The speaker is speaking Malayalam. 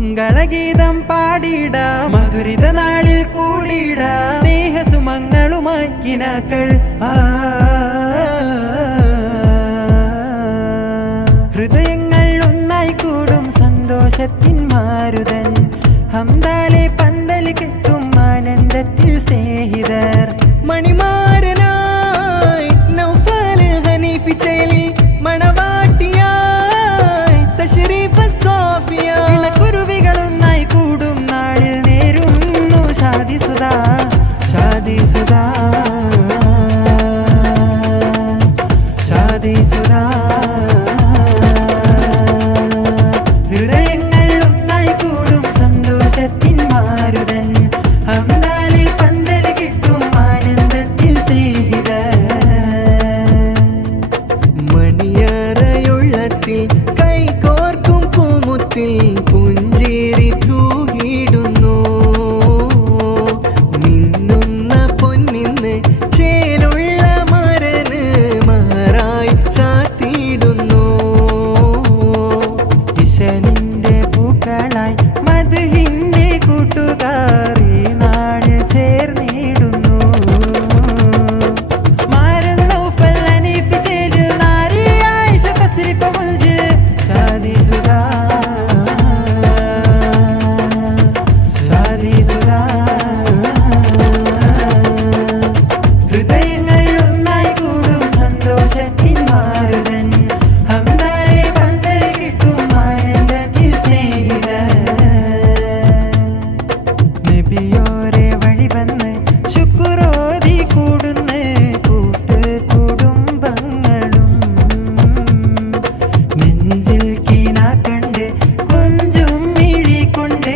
മംഗളഗീതം പാടിട മധുരിത നാളിൽ കൂടിട സ്നേഹസുമങ്ങളുമായി കിനാക്കൾ ഹൃദയങ്ങൾ ഒന്നായി കൂടും സന്തോഷത്തിൻ മാരുതൻ ഹംദാലെ പന്തൽ കെട്ടും ആനന്ദത്തിൽ സ്നേഹിതർ മണിമാരനായി നൗഫല് ഹനീഫി ചേലി മണവാട്ടിയായി തശ്രീഫ സോഫിയ കുരുവികളൊന്നായി കൂടും നാളിൽ നേരുന്നു ഷാദി സുധാ ഷാദി സുധാ ഷാദി സുധാ ഹൃദയങ്ങൾ ഒന്നായി കൂടും സന്തോഷത്തിൻ മാരുതൻ ഹംദാലെ പന്തൽ കിട്ടും ആനന്ദത്തിൽ സ്നേഹിതർ മണിയറയുള്ളത്തിൽ കൈകോർക്കും പൂമുത്തിൽ പുഞ്ചിരി തൂകിടുന്നു മിന്നുന്ന പൊന്നിന്ന് ചേലുള്ള മരന് മഹാറായി ചാത്തിയിടുന്നു ഇശനിന്റെ പൂക്കളായി മധുഹിന്റെ കൂട്ടുകാർ ഈ നാട് ചേർന്നിടുന്നു മാരൻ നൗഫൽ ഹനീഫി ചേലിൽ നാരി ആയിഷ തസ്രിഫ മുൽജ് ഷാദി സുധാ ഷാദി സുധാ ഹൃദയങ്ങൾ ഒന്നായി കൂടും സന്തോഷത്തിൻ മാരുതൻ ഹംദാലെ പന്തൽ കിട്ടും ആനന്ദത്തിൽ സ്നേഹിതർ നബിയോരെ വഴി വന്ന് ശുക്രോതി കൂടുന്ന കൂട്ട് കുടുംബങ്ങളും നെഞ്ചിൽ കീന കണ്ട് കൊഞ്ചും മിഴി കൊണ്ട്